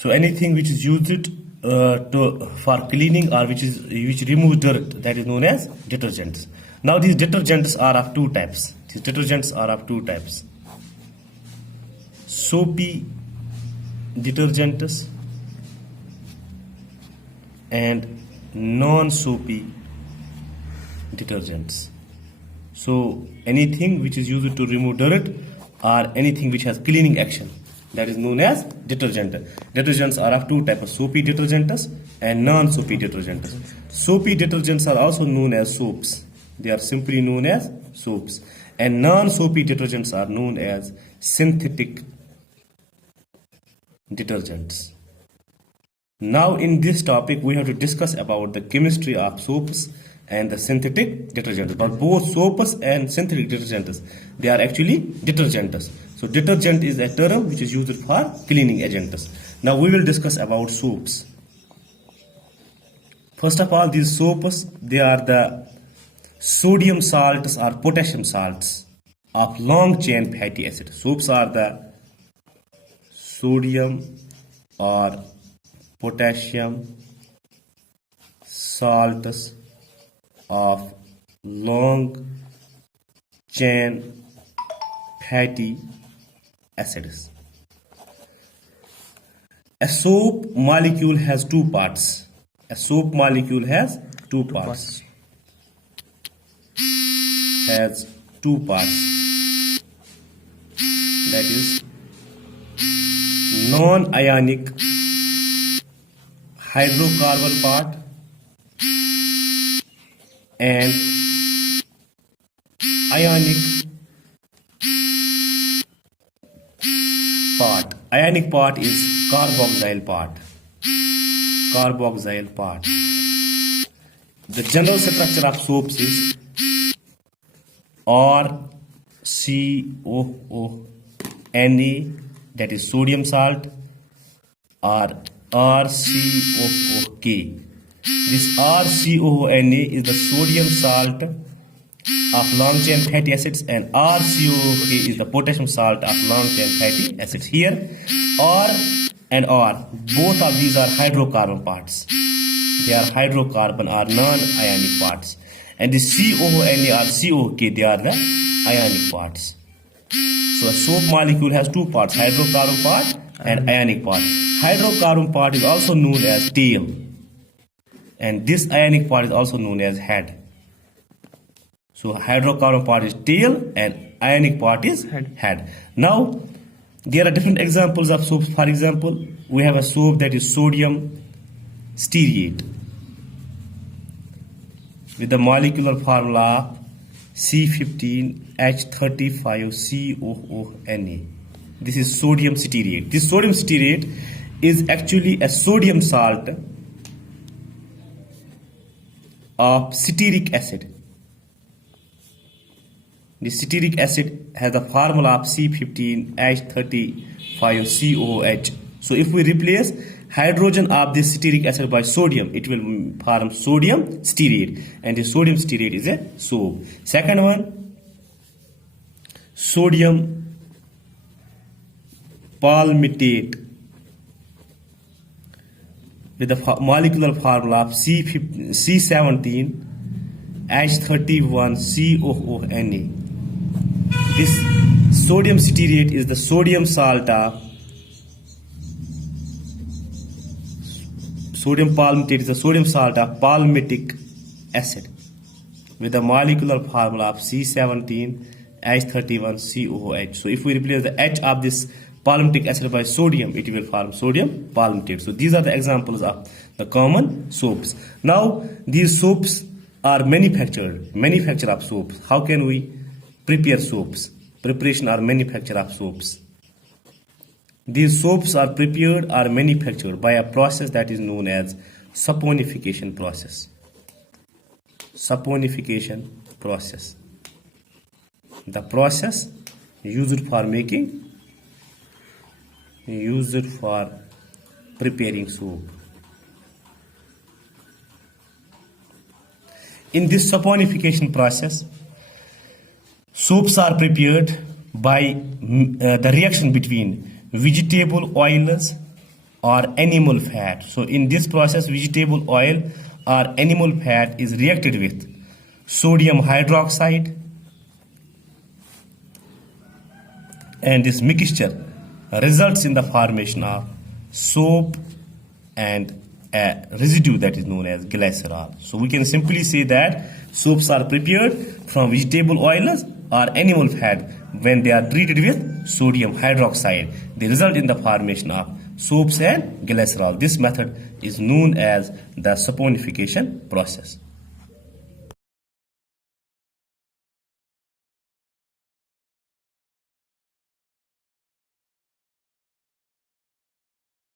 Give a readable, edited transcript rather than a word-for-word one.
So anything which is used for cleaning or which removes dirt, that is known as detergents. Now these detergents are of two types. Soapy detergents and non-soapy detergents. So anything which is used to remove dirt or anything which has cleaning action, that is known as detergent. Detergents are of two types: soapy detergents and non-soapy detergents. Soapy detergents are also known as soaps. They are simply known as soaps. And non-soapy detergents are known as synthetic detergents. Now in this topic we have to discuss about the chemistry of soaps and the synthetic detergents. But both soaps and synthetic detergents, they are actually detergents. So detergent is a term which is used for cleaning agents. Now we will discuss about soaps. First of all, these soaps, they are the sodium salts or potassium salts of long chain fatty acid. Soaps are the sodium or potassium salts of long chain fatty acids. A soap molecule has two parts. Has two parts. That is non-ionic hydrocarbon part and ionic part. Ionic part is carboxyl part. The general structure of soaps is RCOONA, that is sodium salt, or RCOOK. This RCOONA is the sodium salt of long chain fatty acids, and RCOOK is the potassium salt of long chain fatty acids. Here R and R, both of these are hydrocarbon parts. They are hydrocarbon or non-ionic parts. And the COONA or COK, they are the ionic parts. So a soap molecule has two parts: hydrocarbon part and ionic part. Hydrocarbon part is also known as tail, and this ionic part is also known as head. So hydrocarbon part is tail and ionic part is head. Now there are different examples of soaps. For example, we have a soap that is sodium stearate with the molecular formula C15H35COONA. This is sodium stearate. This sodium stearate is actually a sodium salt of stearic acid. The stearic acid has the formula of C15H35COOH. So if we replace hydrogen of this stearic acid by sodium, it will form sodium stearate, and the sodium stearate is a soap. Second one, sodium palmitate with the molecular formula of C17H31COONA. This sodium stearate is the sodium salt of sodium palmitate is the sodium salt of palmitic acid with the molecular formula of C17H31COOH. So if we replace the H of this palmitic acid by sodium, it will form sodium palmitate. So these are the examples of the common soaps. Now these soaps are manufacture of soaps. How can we prepare soaps? Preparation or manufacture of soaps. These soaps are prepared or manufactured by a process that is known as saponification process. The process used for preparing soap. In this saponification process, soaps are prepared by the reaction between vegetable oils or animal fat. So in this process, vegetable oil or animal fat is reacted with sodium hydroxide, and this mixture results in the formation of soap and a residue that is known as glycerol. So we can simply say that soaps are prepared from vegetable oils or animal fat. When they are treated with sodium hydroxide, they result in the formation of soaps and glycerol. This method is known as the saponification process.